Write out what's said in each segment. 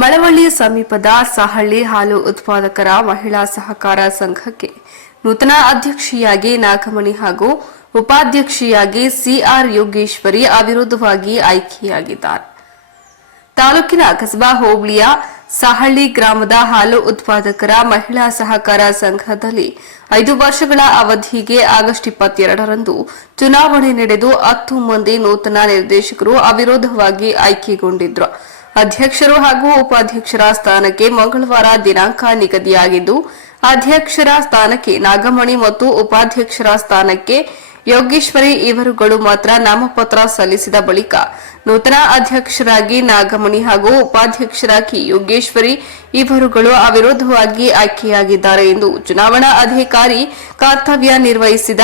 ಮಳವಳ್ಳಿ ಸಮೀಪದ ಸಹಳ್ಳಿ ಹಾಲು ಉತ್ಪಾದಕರ ಮಹಿಳಾ ಸಹಕಾರ ಸಂಘಕ್ಕೆ ನೂತನ ಅಧ್ಯಕ್ಷೆಯಾಗಿ ನಾಗಮಣಿ ಹಾಗೂ ಉಪಾಧ್ಯಕ್ಷೆಯಾಗಿ ಸಿಆರ್ ಯೋಗೇಶ್ವರಿ ಅವಿರೋಧವಾಗಿ ಆಯ್ಕೆಯಾಗಿದ್ದಾರೆ. ತಾಲೂಕಿನ ಕಸಬಾ ಹೋಬಳಿಯ ಸಹಳ್ಳಿ ಗ್ರಾಮದ ಹಾಲು ಉತ್ಪಾದಕರ ಮಹಿಳಾ ಸಹಕಾರ ಸಂಘದಲ್ಲಿ 5 ವರ್ಷಗಳ ಅವಧಿಗೆ ಆಗಸ್ಟ್ 22ರಂದು ಚುನಾವಣೆ ನಡೆದು 10 ಮಂದಿ ನೂತನ ನಿರ್ದೇಶಕರು ಅವಿರೋಧವಾಗಿ ಆಯ್ಕೆಗೊಂಡಿದ್ದರು. ಅಧ್ಯಕ್ಷರು ಹಾಗೂ ಉಪಾಧ್ಯಕ್ಷರ ಸ್ಥಾನಕ್ಕೆ ಮಂಗಳವಾರ ದಿನಾಂಕ ನಿಗದಿಯಾಗಿದ್ದು, ಅಧ್ಯಕ್ಷರ ಸ್ಥಾನಕ್ಕೆ ನಾಗಮಣಿ ಮತ್ತು ಉಪಾಧ್ಯಕ್ಷರ ಸ್ಥಾನಕ್ಕೆ ಯೋಗೇಶ್ವರಿ ಇವರುಗಳು ಮಾತ್ರ ನಾಮಪತ್ರ ಸಲ್ಲಿಸಿದ ಬಳಿಕ ನೂತನ ಅಧ್ಯಕ್ಷರಾಗಿ ನಾಗಮಣಿ ಹಾಗೂ ಉಪಾಧ್ಯಕ್ಷರಾಗಿ ಯೋಗೇಶ್ವರಿ ಇವರುಗಳು ಅವಿರೋಧವಾಗಿ ಆಯ್ಕೆಯಾಗಿದ್ದಾರೆ ಎಂದು ಚುನಾವಣಾ ಅಧಿಕಾರಿ ಕರ್ತವ್ಯ ನಿರ್ವಹಿಸಿದ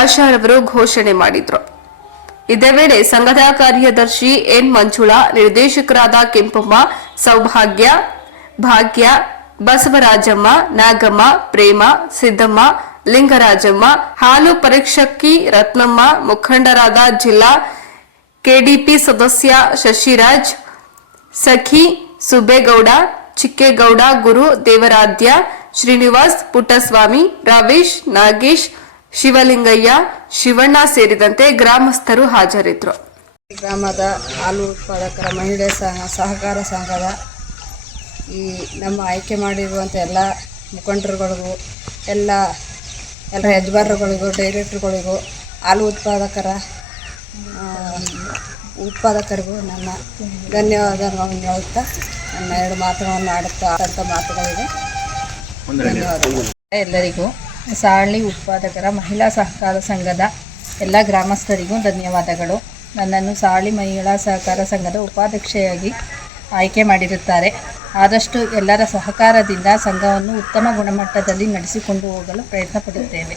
ಆಶಾರವರು ಘೋಷಣೆ ಮಾಡಿದರು. ಇದೇ ವೇಳೆ ಸಂಘದ ಕಾರ್ಯದರ್ಶಿ ಎನ್ ಮಂಜುಳಾ, ನಿರ್ದೇಶಕರಾದ ಕೆಂಪಮ್ಮ, ಸೌಭಾಗ್ಯ, ಭಾಗ್ಯ, ಬಸವರಾಜಮ್ಮ, ನಾಗಮ್ಮ, ಪ್ರೇಮ, ಸಿದ್ದಮ್ಮ, ಲಿಂಗರಾಜಮ್ಮ, ಹಾಲು ಪರೀಕ್ಷಕಿ ರತ್ನಮ್ಮ, ಮುಖಂಡರಾದ ಜಿಲ್ಲಾ ಕೆಡಿಪಿ ಸದಸ್ಯ ಶಶಿರಾಜ್, ಸಖಿ ಸುಬೇಗೌಡ, ಚಿಕ್ಕೇಗೌಡ, ಗುರು, ದೇವರಾಧ್ಯ, ಶ್ರೀನಿವಾಸ್, ಪುಟ್ಟಸ್ವಾಮಿ, ರವೀಶ್, ನಾಗೇಶ್, ಶಿವಲಿಂಗಯ್ಯ, ಶಿವಣ್ಣ ಸೇರಿದಂತೆ ಗ್ರಾಮಸ್ಥರು ಹಾಜರಿದ್ದರು. ಗ್ರಾಮದ ಹಾಲು ಉತ್ಪಾದಕರ ಮಹಿಳೆ ಸಹಕಾರ ಸಂಘದ ಈ ನಮ್ಮ ಆಯ್ಕೆ ಮಾಡಿರುವಂಥ ಎಲ್ಲ ಮುಖಂಡರುಗಳಿಗೂ ಎಲ್ಲ ಯಜಮಾನರುಗಳಿಗೂ ಡೈರೆಕ್ಟರ್ಗಳಿಗೂ ಹಾಲು ಉತ್ಪಾದಕರಿಗೂ ನನ್ನ ಧನ್ಯವಾದಗಳನ್ನು ಹೇಳುತ್ತಾ ನನ್ನ 2 ಮಾತುಗಳನ್ನು ಆಡುತ್ತಾ ಮಾತುಗಳಿಗೆ ಧನ್ಯವಾದಗಳು. ಎಲ್ಲರಿಗೂ ಸಹಳ್ಳಿ ಉತ್ಪಾದಕರ ಮಹಿಳಾ ಸಹಕಾರ ಸಂಘದ ಎಲ್ಲ ಗ್ರಾಮಸ್ಥರಿಗೂ ಧನ್ಯವಾದಗಳು. ನನ್ನನ್ನು ಸಹಳ್ಳಿ ಮಹಿಳಾ ಸಹಕಾರ ಸಂಘದ ಉಪಾಧ್ಯಕ್ಷೆಯಾಗಿ ಆಯ್ಕೆ ಮಾಡಿರುತ್ತಾರೆ. ಆದಷ್ಟು ಎಲ್ಲರ ಸಹಕಾರದಿಂದ ಸಂಘವನ್ನು ಉತ್ತಮ ಗುಣಮಟ್ಟದಲ್ಲಿ ನಡೆಸಿಕೊಂಡು ಹೋಗಲು ಪ್ರಯತ್ನ ಪಡುತ್ತೇವೆ.